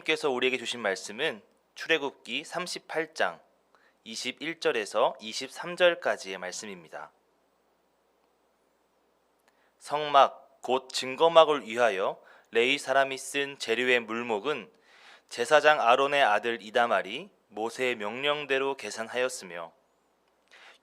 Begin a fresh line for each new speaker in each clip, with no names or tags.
하나님께서 우리에게 주신 말씀은 출애굽기 38장 21절에서 23절까지의 말씀입니다. 성막 곧 증거막을 위하여 레위 사람이 쓴 재료의 물목은 제사장 아론의 아들 이다말이 모세의 명령대로 계산하였으며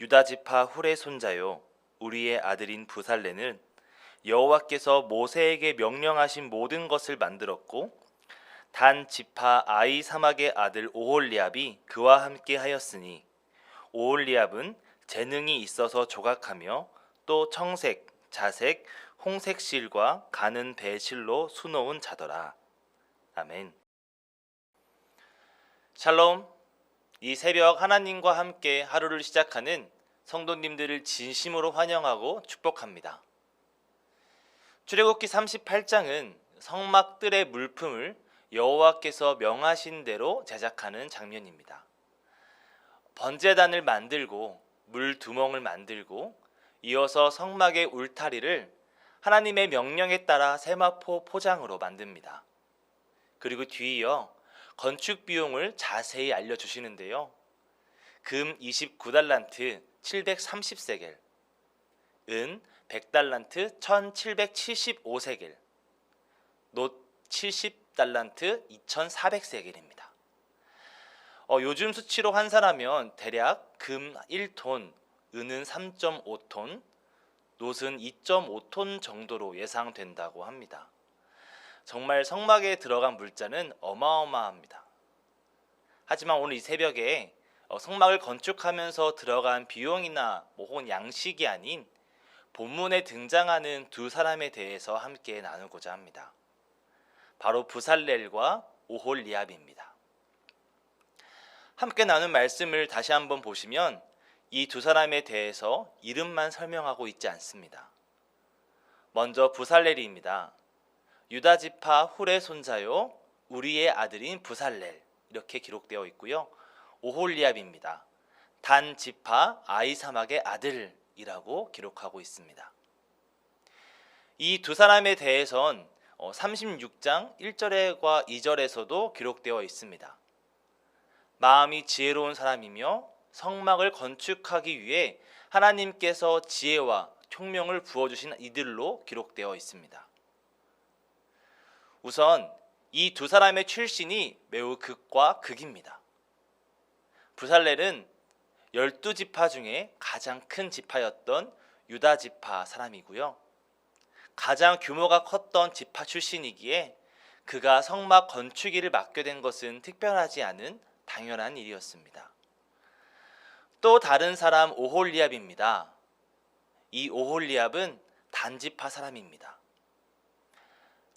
유다 지파 훌의 손자요 우리의 아들인 부살레는 여호와께서 모세에게 명령하신 모든 것을 만들었고 단 지파 아이 사막의 아들 오홀리압이 그와 함께 하였으니 오홀리압은 재능이 있어서 조각하며 또 청색, 자색, 홍색 실과 가는 배 실로 수놓은 자더라. 아멘. 샬롬. 이 새벽 하나님과 함께 하루를 시작하는 성도님들을 진심으로 환영하고 축복합니다. 출애굽기 38장은 성막들의 물품을 여호와께서 명하신 대로 제작하는 장면입니다. 번제단을 만들고 물 두멍을 만들고 이어서 성막의 울타리를 하나님의 명령에 따라 세마포 포장으로 만듭니다. 그리고 뒤이어 건축 비용을 자세히 알려주시는데요. 금 29달란트 730세겔, 은 100달란트 1775세겔, 놋70 달란트 2400세겔입니다. 어, 요즘 수치로 환산하면 대략 금 1톤, 은은 3.5톤, 노은 2.5톤 정도로 예상된다고 합니다. 정말 성막에 들어간 물자는 어마어마합니다. 하지만 오늘 이 새벽에 어, 성막을 건축하면서 들어간 비용이나 뭐 혹은 양식이 아닌 본문에 등장하는 두 사람에 대해서 함께 나누고자 합니다. 바로 부살렐과 오홀리압입니다. 함께 나눈 말씀을 다시 한번 보시면 이 두 사람에 대해서 이름만 설명하고 있지 않습니다. 먼저 부살렐입니다. 유다 지파 훌의 손자요 우리의 아들인 부살렐 이렇게 기록되어 있고요. 오홀리압입니다. 단 지파 아이사막의 아들이라고 기록하고 있습니다. 이 두 사람에 대해선 36장 1절과 2절에서도 기록되어 있습니다. 마음이 지혜로운 사람이며 성막을 건축하기 위해 하나님께서 지혜와 총명을 부어주신 이들로 기록되어 있습니다. 우선 이 두 사람의 출신이 매우 극과 극입니다. 부살렐은 열두 지파 중에 가장 큰 지파였던 유다 지파 사람이고요. 가장 규모가 컸던 지파 출신이기에 그가 성막 건축 일을 맡게 된 것은 특별하지 않은 당연한 일이었습니다. 또 다른 사람 오홀리압입니다. 이 오홀리압은 단지파 사람입니다.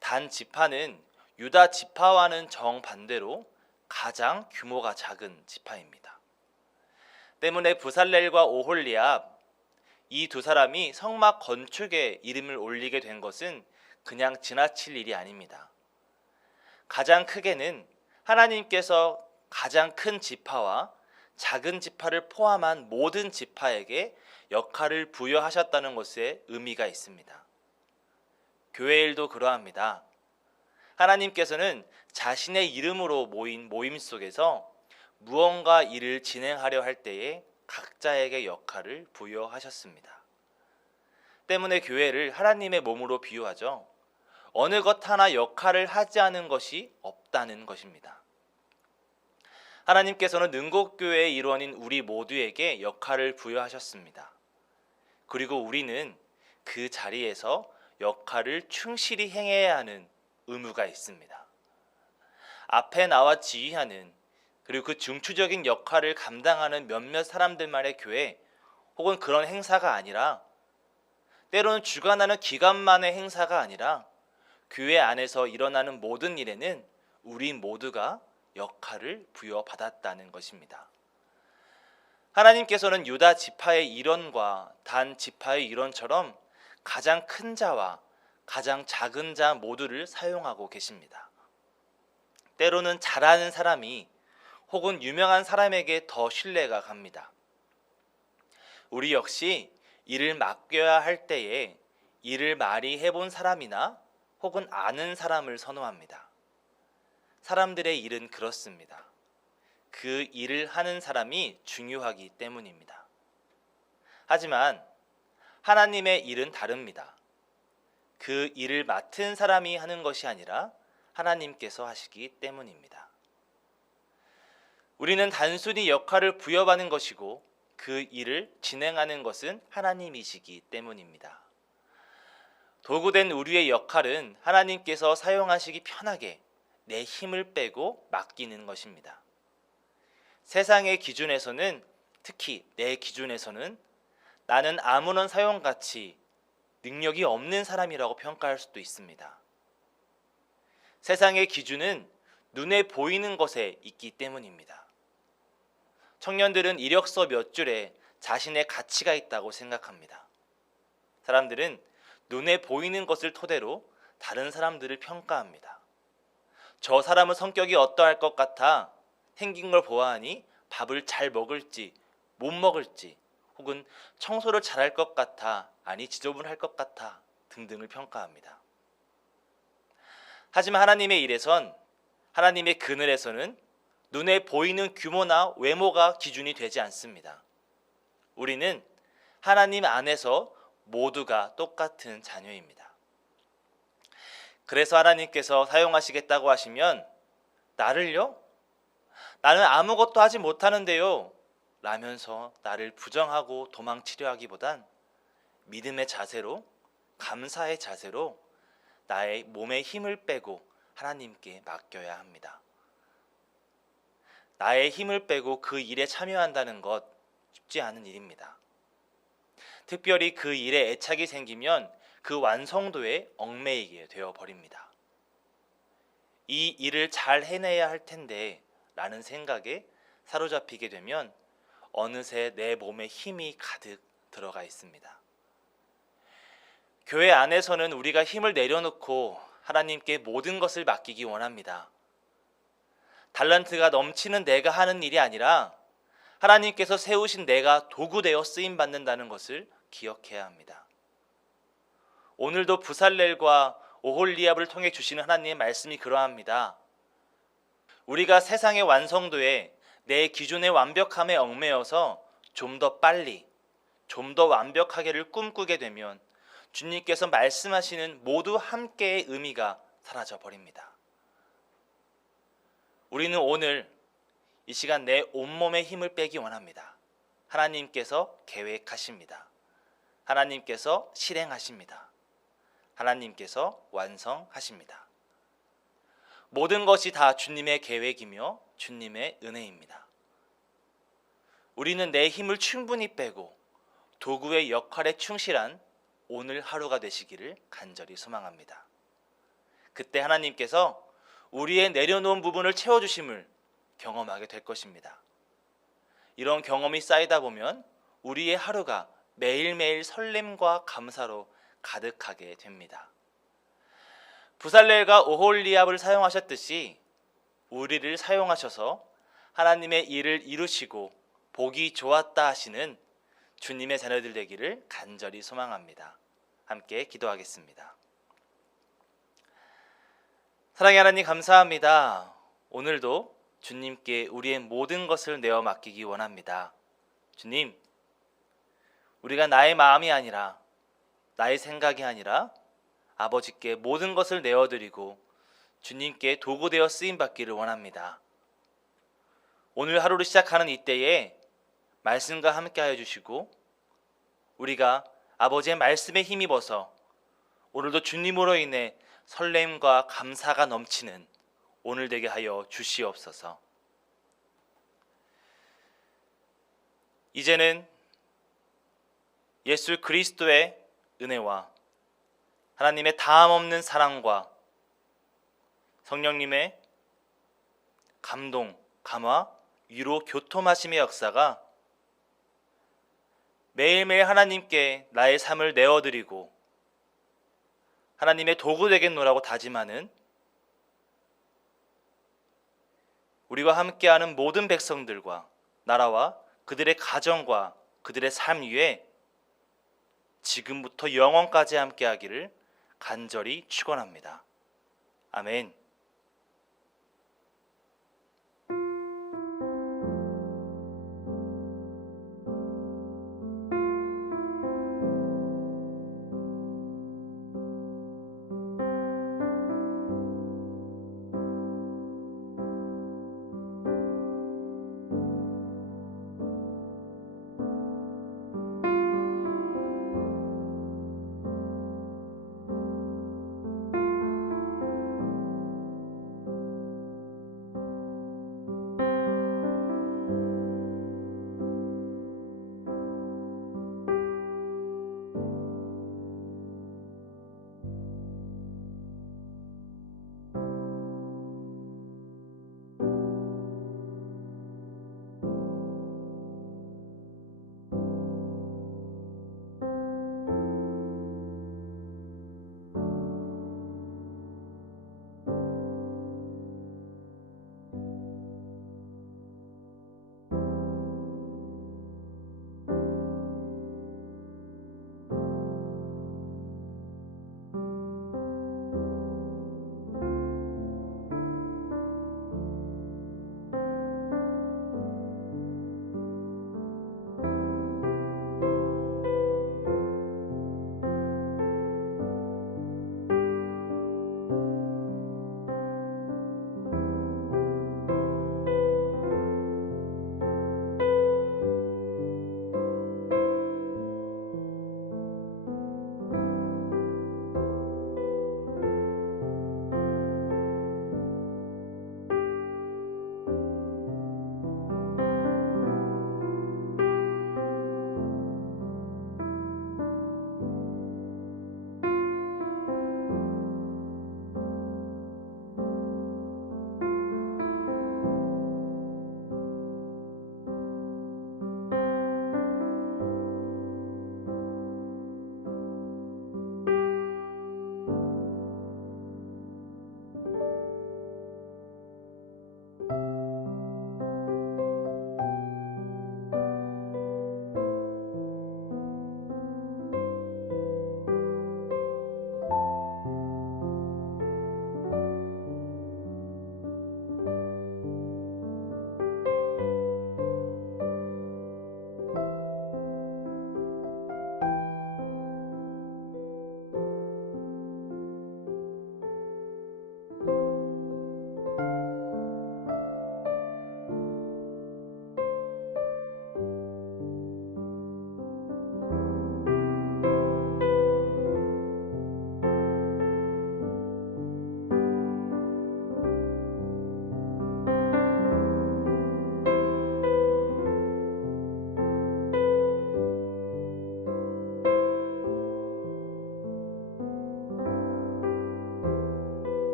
단지파는 유다 지파와는 정반대로 가장 규모가 작은 지파입니다. 때문에 부살렐과 오홀리압 이 두 사람이 성막 건축에 이름을 올리게 된 것은 그냥 지나칠 일이 아닙니다. 가장 크게는 하나님께서 가장 큰 지파와 작은 지파를 포함한 모든 지파에게 역할을 부여하셨다는 것에 의미가 있습니다. 교회 일도 그러합니다. 하나님께서는 자신의 이름으로 모인 모임 속에서 무언가 일을 진행하려 할 때에 각자에게 역할을 부여하셨습니다. 때문에 교회를 하나님의 몸으로 비유하죠. 어느 것 하나 역할을 하지 않은 것이 없다는 것입니다. 하나님께서는 능곡교회의 일원인 우리 모두에게 역할을 부여하셨습니다. 그리고 우리는 그 자리에서 역할을 충실히 행해야 하는 의무가 있습니다. 앞에 나와 지휘하는 그리고 그 중추적인 역할을 감당하는 몇몇 사람들만의 교회 혹은 그런 행사가 아니라 때로는 주관하는 기관만의 행사가 아니라 교회 안에서 일어나는 모든 일에는 우리 모두가 역할을 부여받았다는 것입니다. 하나님께서는 유다 지파의 일원과 단 지파의 일원처럼 가장 큰 자와 가장 작은 자 모두를 사용하고 계십니다. 때로는 잘하는 사람이 혹은 유명한 사람에게 더 신뢰가 갑니다. 우리 역시 일을 맡겨야 할 때에 일을 많이 해본 사람이나 혹은 아는 사람을 선호합니다. 사람들의 일은 그렇습니다. 그 일을 하는 사람이 중요하기 때문입니다. 하지만 하나님의 일은 다릅니다. 그 일을 맡은 사람이 하는 것이 아니라 하나님께서 하시기 때문입니다. 우리는 단순히 역할을 부여받는 것이고 그 일을 진행하는 것은 하나님이시기 때문입니다. 도구된 우리의 역할은 하나님께서 사용하시기 편하게 내 힘을 빼고 맡기는 것입니다. 세상의 기준에서는 특히 내 기준에서는 나는 아무런 사용 가치, 능력이 없는 사람이라고 평가할 수도 있습니다. 세상의 기준은 눈에 보이는 것에 있기 때문입니다. 청년들은 이력서 몇 줄에 자신의 가치가 있다고 생각합니다. 사람들은 눈에 보이는 것을 토대로 다른 사람들을 평가합니다. 저 사람은 성격이 어떠할 것 같아 생긴 걸 보아하니 밥을 잘 먹을지 못 먹을지 혹은 청소를 잘할 것 같아 아니 지저분할 것 같아 등등을 평가합니다. 하지만 하나님의 일에선 하나님의 그늘에서는 눈에 보이는 규모나 외모가 기준이 되지 않습니다. 우리는 하나님 안에서 모두가 똑같은 자녀입니다. 그래서 하나님께서 사용하시겠다고 하시면 나를요? 나는 아무것도 하지 못하는데요. 라면서 나를 부정하고 도망치려 하기보단 믿음의 자세로 감사의 자세로 나의 몸에 힘을 빼고 하나님께 맡겨야 합니다. 나의 힘을 빼고 그 일에 참여한다는 것 쉽지 않은 일입니다. 특별히 그 일에 애착이 생기면 그 완성도에 얽매이게 되어 버립니다. 이 일을 잘 해내야 할 텐데 라는 생각에 사로잡히게 되면 어느새 내 몸에 힘이 가득 들어가 있습니다. 교회 안에서는 우리가 힘을 내려놓고 하나님께 모든 것을 맡기기 원합니다. 달란트가 넘치는 내가 하는 일이 아니라 하나님께서 세우신 내가 도구되어 쓰임 받는다는 것을 기억해야 합니다. 오늘도 부살렐과 오홀리압을 통해 주시는 하나님의 말씀이 그러합니다. 우리가 세상의 완성도에 내 기존의 완벽함에 얽매여서 좀 더 빨리, 좀 더 완벽하게를 꿈꾸게 되면 주님께서 말씀하시는 모두 함께의 의미가 사라져 버립니다. 우리는 오늘 이 시간 내 온몸에 힘을 빼기 원합니다. 하나님께서 계획하십니다. 하나님께서 실행하십니다. 하나님께서 완성하십니다. 모든 것이 다 주님의 계획이며 주님의 은혜입니다. 우리는 내 힘을 충분히 빼고 도구의 역할에 충실한 오늘 하루가 되시기를 간절히 소망합니다. 그때 하나님께서 우리의 내려놓은 부분을 채워주심을 경험하게 될 것입니다. 이런 경험이 쌓이다 보면 우리의 하루가 매일매일 설렘과 감사로 가득하게 됩니다. 부살렐과 오홀리압을 사용하셨듯이 우리를 사용하셔서 하나님의 일을 이루시고 보기 좋았다 하시는 주님의 자녀들 되기를 간절히 소망합니다. 함께 기도하겠습니다. 사랑의 하나님 감사합니다. 오늘도 주님께 우리의 모든 것을 내어 맡기기 원합니다. 주님, 우리가 나의 마음이 아니라 나의 생각이 아니라 아버지께 모든 것을 내어드리고 주님께 도구되어 쓰임 받기를 원합니다. 오늘 하루를 시작하는 이때에 말씀과 함께하여 주시고 우리가 아버지의 말씀에 힘입어서 오늘도 주님으로 인해 설렘과 감사가 넘치는 오늘 되게 하여 주시옵소서. 이제는 예수 그리스도의 은혜와 하나님의 다함 없는 사랑과 성령님의 감동, 감화, 위로, 교통하심의 역사가 매일매일 하나님께 나의 삶을 내어드리고 하나님의 도구 되겠노라고 다짐하는 우리와 함께하는 모든 백성들과 나라와 그들의 가정과 그들의 삶 위에 지금부터 영원까지 함께하기를 간절히 축원합니다. 아멘.